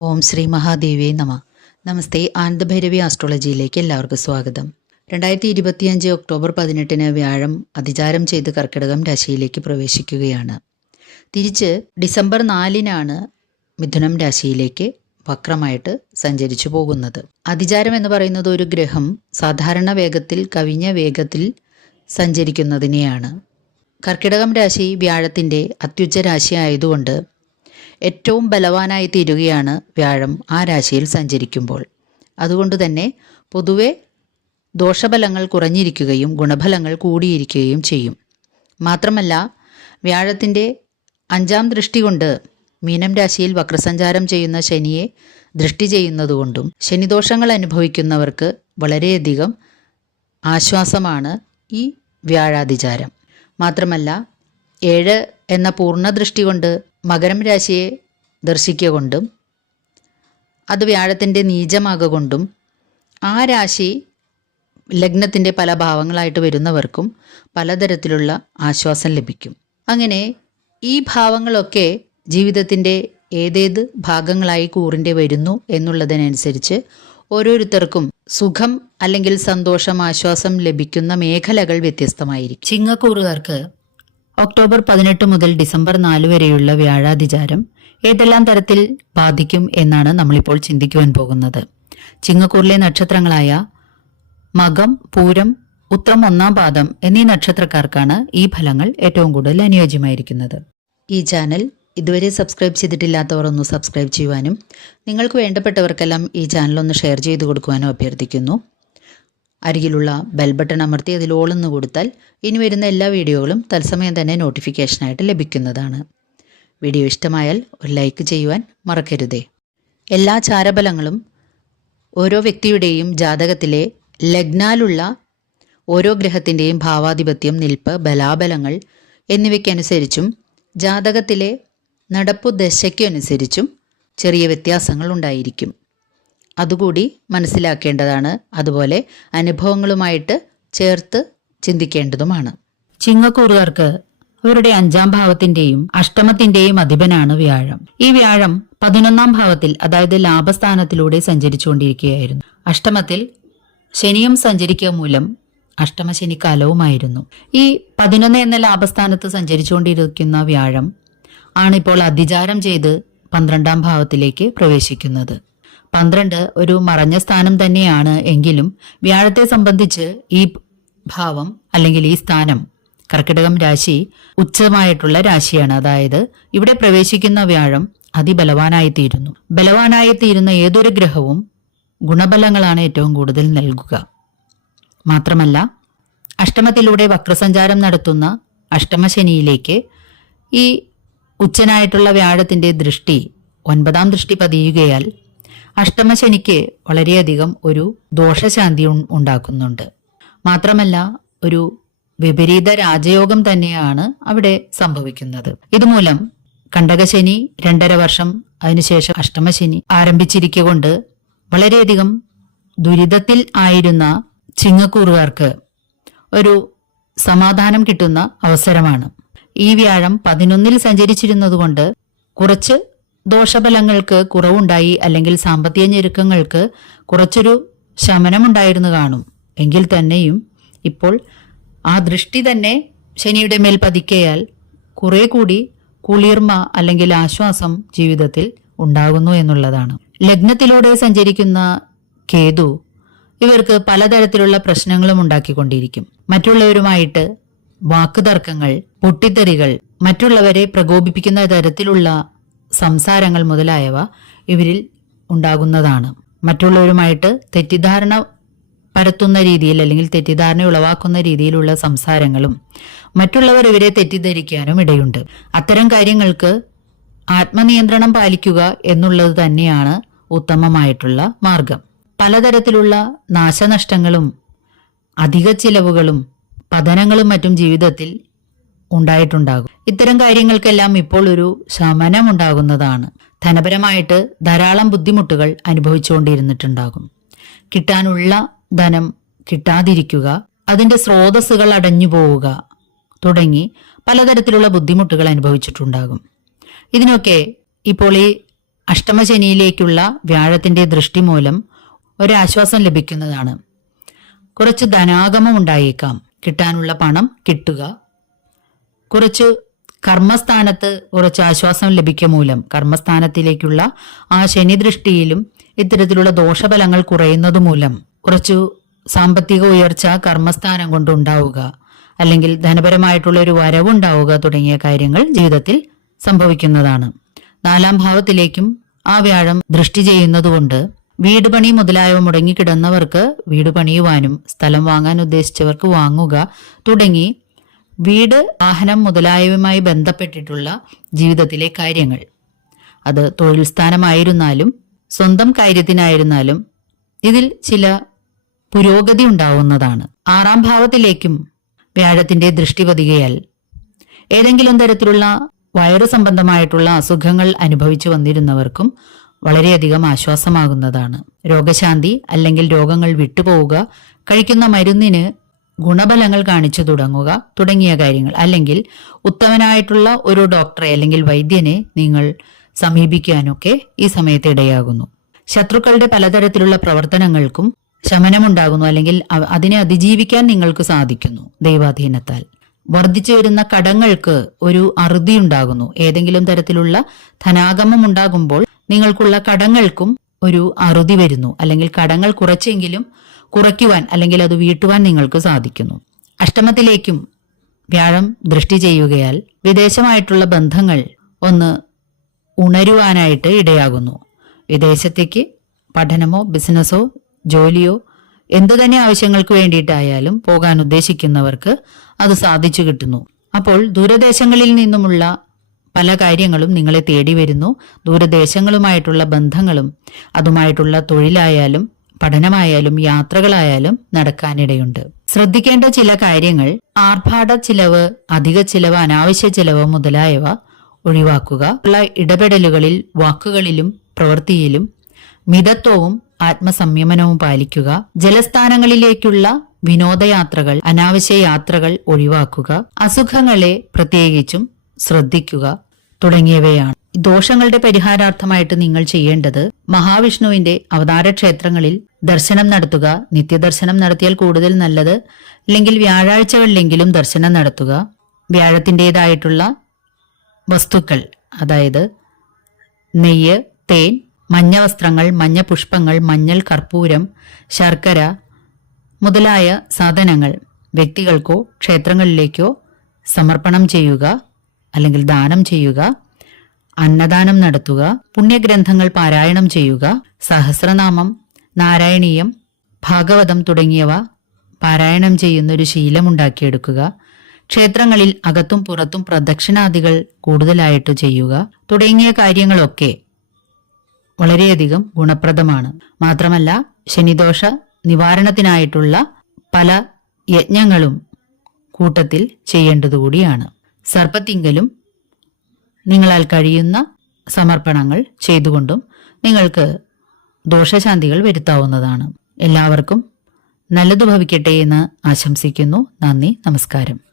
ഓം ശ്രീ മഹാദേവിയെ നമ. നമസ്തേ ആനന്ദഭൈരവി ആസ്ട്രോളജിയിലേക്ക് എല്ലാവർക്കും സ്വാഗതം. രണ്ടായിരത്തി ഇരുപത്തിയഞ്ച് ഒക്ടോബർ പതിനെട്ടിന് വ്യാഴം അതിചാരം ചെയ്ത് കർക്കിടകം രാശിയിലേക്ക് പ്രവേശിക്കുകയാണ്. തിരിച്ച് ഡിസംബർ നാലിനാണ് മിഥുനം രാശിയിലേക്ക് വക്രമായിട്ട് സഞ്ചരിച്ചു പോകുന്നത്. അതിചാരം എന്ന് പറയുന്നത് ഒരു ഗ്രഹം സാധാരണ വേഗത്തിൽ കവിഞ്ഞ വേഗത്തിൽ സഞ്ചരിക്കുന്നതിനെയാണ്. കർക്കിടകം രാശി വ്യാഴത്തിന്റെ അത്യുച്ച രാശി ആയതുകൊണ്ട് ഏറ്റവും ബലവാനായി തീരുകയാണ് വ്യാഴം ആ രാശിയിൽ സഞ്ചരിക്കുമ്പോൾ. അതുകൊണ്ട് തന്നെ പൊതുവെ ദോഷഫലങ്ങൾ കുറഞ്ഞിരിക്കുകയും ഗുണഫലങ്ങൾ കൂടിയിരിക്കുകയും ചെയ്യും. മാത്രമല്ല വ്യാഴത്തിന്റെ അഞ്ചാം ദൃഷ്ടി കൊണ്ട് മീനം രാശിയിൽ വക്രസഞ്ചാരം ചെയ്യുന്ന ശനിയെ ദൃഷ്ടി ചെയ്യുന്നതുകൊണ്ടും ശനിദോഷങ്ങൾ അനുഭവിക്കുന്നവർക്ക് വളരെയധികം ആശ്വാസമാണ് ഈ വ്യാഴാതിചാരം. മാത്രമല്ല ഏഴ് എന്ന പൂർണ ദൃഷ്ടി കൊണ്ട് മകരം രാശിയെ ദർശിക്കൊണ്ടും അത് വ്യാഴത്തിന്റെ നീചമാകൊണ്ടും ആ രാശി ലഗ്നത്തിന്റെ പല ഭാവങ്ങളായിട്ട് വരുന്നവർക്കും പലതരത്തിലുള്ള ആശ്വാസം ലഭിക്കും. അങ്ങനെ ഈ ഭാവങ്ങളൊക്കെ ജീവിതത്തിന്റെ ഏതേത് ഭാഗങ്ങളായി കൂറിന്റെ വരുന്നു എന്നുള്ളതിനനുസരിച്ച് ഓരോരുത്തർക്കും സുഖം അല്ലെങ്കിൽ സന്തോഷം ആശ്വാസം ലഭിക്കുന്ന മേഖലകൾ വ്യത്യസ്തമായിരിക്കും. ചിങ്ങക്കൂറുകാർക്ക് ഒക്ടോബർ പതിനെട്ട് മുതൽ ഡിസംബർ നാല് വരെയുള്ള വ്യാഴാതിചാരം ഏതെല്ലാം തരത്തിൽ ബാധിക്കും എന്നാണ് നമ്മളിപ്പോൾ ചിന്തിക്കുവാൻ പോകുന്നത്. ചിങ്ങക്കൂറിലെ നക്ഷത്രങ്ങളായ മകം പൂരം ഉത്രം ഒന്നാം പാദം എന്നീ നക്ഷത്രക്കാർക്കാണ് ഈ ഫലങ്ങൾ ഏറ്റവും കൂടുതൽ അനുയോജ്യമായിരിക്കുന്നത്. ഈ ചാനൽ ഇതുവരെ സബ്സ്ക്രൈബ് ചെയ്തിട്ടില്ലാത്തവർ ഒന്ന് സബ്സ്ക്രൈബ് ചെയ്യുവാനും നിങ്ങൾക്ക് വേണ്ടപ്പെട്ടവർക്കെല്ലാം ഈ ചാനൽ ഒന്ന് ഷെയർ ചെയ്തു കൊടുക്കുവാനും അഭ്യർത്ഥിക്കുന്നു. അരികിലുള്ള ബെൽ ബട്ടൺ അമർത്തി അതിൽ ഓളെന്ന് കൊടുത്താൽ ഇനി വരുന്ന എല്ലാ വീഡിയോകളും തത്സമയം തന്നെ നോട്ടിഫിക്കേഷനായിട്ട് ലഭിക്കുന്നതാണ്. വീഡിയോ ഇഷ്ടമായാൽ ഒരു ലൈക്ക് ചെയ്യുവാൻ മറക്കരുതേ. എല്ലാ ചാരബലങ്ങളും ഓരോ വ്യക്തിയുടെയും ജാതകത്തിലെ ലഗ്നാലുള്ള ഓരോ ഗ്രഹത്തിന്റെയും ഭാവാധിപത്യം നിൽപ്പ് ബലാബലങ്ങൾ എന്നിവയ്ക്കനുസരിച്ചും ജാതകത്തിലെ നടപ്പു ദശയ്ക്കനുസരിച്ചും ചെറിയ വ്യത്യാസങ്ങൾ ഉണ്ടായിരിക്കും. അതുകൂടി മനസ്സിലാക്കേണ്ടതാണ്. അതുപോലെ അനുഭവങ്ങളുമായിട്ട് ചേർത്ത് ചിന്തിക്കേണ്ടതുമാണ്. ചിങ്ങക്കൂറുകാർക്ക് അവരുടെ അഞ്ചാം ഭാവത്തിന്റെയും അഷ്ടമത്തിന്റെയും അധിപനാണ് വ്യാഴം. ഈ വ്യാഴം പതിനൊന്നാം ഭാവത്തിൽ അതായത് ലാഭസ്ഥാനത്തിലൂടെ സഞ്ചരിച്ചുകൊണ്ടിരിക്കുകയായിരുന്നു. അഷ്ടമത്തിൽ ശനിയും സഞ്ചരിക്കുക മൂലം അഷ്ടമശനി കാലവുമായിരുന്നു ഈ പതിനൊന്ന് എന്ന ലാഭസ്ഥാനത്ത് സഞ്ചരിച്ചുകൊണ്ടിരിക്കുന്ന വ്യാഴം ആണിപ്പോൾ അതിചാരം ചെയ്ത് പന്ത്രണ്ടാം ഭാവത്തിലേക്ക് പ്രവേശിക്കുന്നത്. പന്ത്രണ്ട് ഒരു മറഞ്ഞ സ്ഥാനം തന്നെയാണ് എങ്കിലും വ്യാഴത്തെ സംബന്ധിച്ച് ഈ ഭാവം അല്ലെങ്കിൽ ഈ സ്ഥാനം കർക്കിടകം രാശി ഉച്ചമായിട്ടുള്ള രാശിയാണ്. അതായത് ഇവിടെ പ്രവേശിക്കുന്ന വ്യാഴം അതിബലവാനായി തീരുന്നു ബലവാനായി തീരുന്ന ഏതൊരു ഗ്രഹവും ഗുണബലങ്ങളാണ് ഏറ്റവും കൂടുതൽ നൽകുക. മാത്രമല്ല അഷ്ടമത്തിലൂടെ വക്രസഞ്ചാരം നടത്തുന്ന അഷ്ടമശനിയിലേക്ക് ഈ ഉച്ചനായിട്ടുള്ള വ്യാഴത്തിന്റെ ദൃഷ്ടി ഒൻപതാം ദൃഷ്ടി പതിയുകയാൽ അഷ്ടമശനിക്ക് വളരെയധികം ഒരു ദോഷശാന്തി ഉണ്ടാക്കുന്നുണ്ട്. മാത്രമല്ല ഒരു വിപരീത രാജയോഗം തന്നെയാണ് അവിടെ സംഭവിക്കുന്നത്. ഇതുമൂലം കണ്ടകശനി രണ്ടര വർഷം അതിനുശേഷം അഷ്ടമശനി ആരംഭിച്ചിരിക്കൊണ്ട് വളരെയധികം ദുരിതത്തിൽ ആയിരുന്ന ചിങ്ങക്കൂറുകാർക്ക് ഒരു സമാധാനം കിട്ടുന്ന അവസരമാണ്. ഈ വ്യാഴം പതിനൊന്നിൽ സഞ്ചരിച്ചിരുന്നതുകൊണ്ട് കുറച്ച് ദോഷഫലങ്ങൾക്ക് കുറവുണ്ടായി അല്ലെങ്കിൽ സാമ്പത്തിക ഞെരുക്കങ്ങൾക്ക് കുറച്ചൊരു ശമനമുണ്ടായിരുന്നു കാണും. എങ്കിൽ തന്നെയും ഇപ്പോൾ ആ ദൃഷ്ടി തന്നെ ശനിയുടെ മേൽ പതിക്കയാൽ കുറെ കൂടി കുളിർമ അല്ലെങ്കിൽ ആശ്വാസം ജീവിതത്തിൽ ഉണ്ടാകുന്നു എന്നുള്ളതാണ്. ലഗ്നത്തിലൂടെ സഞ്ചരിക്കുന്ന കേതു ഇവർക്ക് പലതരത്തിലുള്ള പ്രശ്നങ്ങളും ഉണ്ടാക്കിക്കൊണ്ടിരിക്കും. മറ്റുള്ളവരുമായിട്ട് വാക്കുതർക്കങ്ങൾ പൊട്ടിത്തെറികൾ മറ്റുള്ളവരെ പ്രകോപിപ്പിക്കുന്ന തരത്തിലുള്ള സംസാരങ്ങൾ മുതലായവ ഇവരിൽ ഉണ്ടാകുന്നതാണ്. മറ്റുള്ളവരുമായിട്ട് തെറ്റിദ്ധാരണ പരത്തുന്ന രീതിയിൽ അല്ലെങ്കിൽ തെറ്റിദ്ധാരണ ഉളവാക്കുന്ന രീതിയിലുള്ള സംസാരങ്ങളും മറ്റുള്ളവർ ഇവരെ തെറ്റിദ്ധരിക്കാനും ഇടയുണ്ട്. അത്തരം കാര്യങ്ങൾക്ക് ആത്മനിയന്ത്രണം പാലിക്കുക എന്നുള്ളത് തന്നെയാണ് ഉത്തമമായിട്ടുള്ള മാർഗം. പലതരത്തിലുള്ള നാശനഷ്ടങ്ങളും അധിക ചിലവുകളും പതനങ്ങളും മറ്റും ജീവിതത്തിൽ ഉണ്ടായിട്ടുണ്ടാകും. ഇത്തരം കാര്യങ്ങൾക്കെല്ലാം ഇപ്പോൾ ഒരു ശമനം ഉണ്ടാകുന്നതാണ് ധനപരമായിട്ട് ധാരാളം ബുദ്ധിമുട്ടുകൾ അനുഭവിച്ചുകൊണ്ടിരുന്നിട്ടുണ്ടാകും. കിട്ടാനുള്ള ധനം കിട്ടാതിരിക്കുക അതിന്റെ സ്രോതസ്സുകൾ അടഞ്ഞു പോവുക തുടങ്ങി പലതരത്തിലുള്ള ബുദ്ധിമുട്ടുകൾ അനുഭവിച്ചിട്ടുണ്ടാകും. ഇതിനൊക്കെ ഇപ്പോൾ ഈ അഷ്ടമശനിയിലേക്കുള്ള വ്യാഴത്തിന്റെ ദൃഷ്ടി മൂലം ഒരാശ്വാസം ലഭിക്കുന്നതാണ്. കുറച്ച് ധനാഗമം ഉണ്ടായേക്കാം. കിട്ടാനുള്ള പണം കിട്ടുക കുറച്ച് കർമ്മസ്ഥാനത്ത് കുറച്ച് ആശ്വാസം ലഭിക്കുക മൂലം കർമ്മസ്ഥാനത്തിലേക്കുള്ള ആ ശനി ദൃഷ്ടിയിലും ഇത്തരത്തിലുള്ള ദോഷഫലങ്ങൾ കുറയുന്നത് മൂലം കുറച്ചു സാമ്പത്തിക ഉയർച്ച കർമ്മസ്ഥാനം കൊണ്ടുണ്ടാവുക അല്ലെങ്കിൽ ധനപരമായിട്ടുള്ള ഒരു വരവുണ്ടാവുക തുടങ്ങിയ കാര്യങ്ങൾ ജീവിതത്തിൽ സംഭവിക്കുന്നതാണ്. നാലാം ഭാവത്തിലേക്കും ആ വ്യാഴം ദൃഷ്ടി ചെയ്യുന്നതുകൊണ്ട് വീട് പണി മുതലായവ മുടങ്ങിക്കിടന്നവർക്ക് വീട് പണിയുവാനും സ്ഥലം വാങ്ങാൻ ഉദ്ദേശിച്ചവർക്ക് വാങ്ങുക തുടങ്ങി വീട് വാഹനം മുതലായവയുമായി ബന്ധപ്പെട്ടിട്ടുള്ള ജീവിതത്തിലെ കാര്യങ്ങൾ. അത് തൊഴിൽ സ്ഥാനമായിരുന്നാലും സ്വന്തം കാര്യത്തിനായിരുന്നാലും ഇതിൽ ചില പുരോഗതി ഉണ്ടാവുന്നതാണ്. ആറാം ഭാവത്തിലേക്കും വ്യാഴത്തിന്റെ ദൃഷ്ടി പതികയാൽ ഏതെങ്കിലും തരത്തിലുള്ള വയറു സംബന്ധമായിട്ടുള്ള അസുഖങ്ങൾ അനുഭവിച്ചു വന്നിരുന്നവർക്കും വളരെയധികം ആശ്വാസമാകുന്നതാണ്. രോഗശാന്തി അല്ലെങ്കിൽ രോഗങ്ങൾ വിട്ടുപോവുക കഴിക്കുന്ന മരുന്നിന് ഗുണഫലങ്ങൾ കാണിച്ചു തുടങ്ങുക തുടങ്ങിയ കാര്യങ്ങൾ. അല്ലെങ്കിൽ ഉത്തമനായിട്ടുള്ള ഒരു ഡോക്ടറെ അല്ലെങ്കിൽ വൈദ്യനെ നിങ്ങൾ സമീപിക്കാനൊക്കെ ഈ സമയത്ത് ഇടയാകുന്നു. ശത്രുക്കളുടെ പലതരത്തിലുള്ള പ്രവർത്തനങ്ങൾക്കും ശമനമുണ്ടാകുന്നു അല്ലെങ്കിൽ അതിനെ അതിജീവിക്കാൻ നിങ്ങൾക്ക് സാധിക്കുന്നു ദൈവാധീനത്താൽ. വർദ്ധിച്ചു വരുന്ന കടങ്ങൾക്ക് ഒരു അറുതി ഉണ്ടാകുന്നു. ഏതെങ്കിലും തരത്തിലുള്ള ധനാഗമം ഉണ്ടാകുമ്പോൾ നിങ്ങൾക്കുള്ള കടങ്ങൾക്കും ഒരു അറുതി വരുന്നു. അല്ലെങ്കിൽ കടങ്ങൾ കുറച്ചെങ്കിലും കുറയ്ക്കുവാൻ അല്ലെങ്കിൽ അത് വീട്ടുവാൻ നിങ്ങൾക്ക് സാധിക്കുന്നു. അഷ്ടമത്തിലേക്കും വ്യാഴം ദൃഷ്ടി ചെയ്യുകയാൽ വിദേശമായിട്ടുള്ള ബന്ധങ്ങൾ ഒന്ന് ഉണരുവാനായിട്ട് ഇടയാകുന്നു. വിദേശത്തേക്ക് പഠനമോ ബിസിനസ്സോ ജോലിയോ എന്തു തന്നെ ആവശ്യങ്ങൾക്ക് വേണ്ടിയിട്ടായാലും പോകാൻ ഉദ്ദേശിക്കുന്നവർക്ക് അത് സാധിച്ചു കിട്ടുന്നു. അപ്പോൾ ദൂരദേശങ്ങളിൽ നിന്നുമുള്ള പല കാര്യങ്ങളും നിങ്ങളെ തേടി വരുന്നു. ദൂരദേശങ്ങളുമായിട്ടുള്ള ബന്ധങ്ങളും അതുമായിട്ടുള്ള തൊഴിലായാലും പഠനമായാലും യാത്രകളായാലും നടക്കാനിടയുണ്ട്. ശ്രദ്ധിക്കേണ്ട ചില കാര്യങ്ങൾ ആർഭാട ചിലവ് അധിക ചിലവ് അനാവശ്യ ചിലവ് മുതലായവ ഒഴിവാക്കുക. ഉള്ള ഇടപെടലുകളിൽ വാക്കുകളിലും പ്രവൃത്തിയിലും മിതത്വവും ആത്മസംയമനവും പാലിക്കുക. ജലസ്ഥാനങ്ങളിലേക്കുള്ള വിനോദയാത്രകൾ അനാവശ്യ യാത്രകൾ ഒഴിവാക്കുക. അസുഖങ്ങളെ പ്രത്യേകിച്ചും ശ്രദ്ധിക്കുക. തുടങ്ങിയവയാണ്. ദോഷങ്ങളുടെ പരിഹാരാർത്ഥമായിട്ട് നിങ്ങൾ ചെയ്യേണ്ടത് മഹാവിഷ്ണുവിന്റെ അവതാര ക്ഷേത്രങ്ങളിൽ ദർശനം നടത്തുക നിത്യദർശനം നടത്തിയാൽ കൂടുതൽ നല്ലത് അല്ലെങ്കിൽ വ്യാഴാഴ്ചകളിലെങ്കിലും ദർശനം നടത്തുക. വ്യാഴത്തിന്റെതായിട്ടുള്ള വസ്തുക്കൾ അതായത് നെയ്യ് തേൻ മഞ്ഞ വസ്ത്രങ്ങൾ മഞ്ഞ പുഷ്പങ്ങൾ മഞ്ഞൾ കർപ്പൂരം ശർക്കര മുതലായ സാധനങ്ങൾ വ്യക്തികൾക്കോ ക്ഷേത്രങ്ങളിലേക്കോ സമർപ്പണം ചെയ്യുക. അല്ലെങ്കിൽ ദാനം ചെയ്യുക അന്നദാനം നടത്തുക പുണ്യഗ്രന്ഥങ്ങൾ പാരായണം ചെയ്യുക സഹസ്രനാമം നാരായണീയം ഭാഗവതം തുടങ്ങിയവ പാരായണം ചെയ്യുന്ന ഒരു ശീലമുണ്ടാക്കിയെടുക്കുക ക്ഷേത്രങ്ങളിൽ അകത്തും പുറത്തും പ്രദക്ഷിണാദികൾ കൂടുതലായിട്ട് ചെയ്യുക. തുടങ്ങിയ കാര്യങ്ങളൊക്കെ വളരെയധികം ഗുണപ്രദമാണ്. മാത്രമല്ല ശനിദോഷ നിവാരണത്തിനായിട്ടുള്ള പല യജ്ഞങ്ങളും കൂട്ടത്തിൽ ചെയ്യേണ്ടതുകൂടിയാണ്. സർപ്പത്തിങ്കലും നിങ്ങളാൽ കഴിയുന്ന സമർപ്പണങ്ങൾ ചെയ്തുകൊണ്ടും നിങ്ങൾക്ക് ദോഷശാന്തികൾ വരുത്താവുന്നതാണ്. എല്ലാവർക്കും നല്ലതു ഭവിക്കട്ടെ എന്ന് ആശംസിക്കുന്നു. നന്ദി നമസ്കാരം.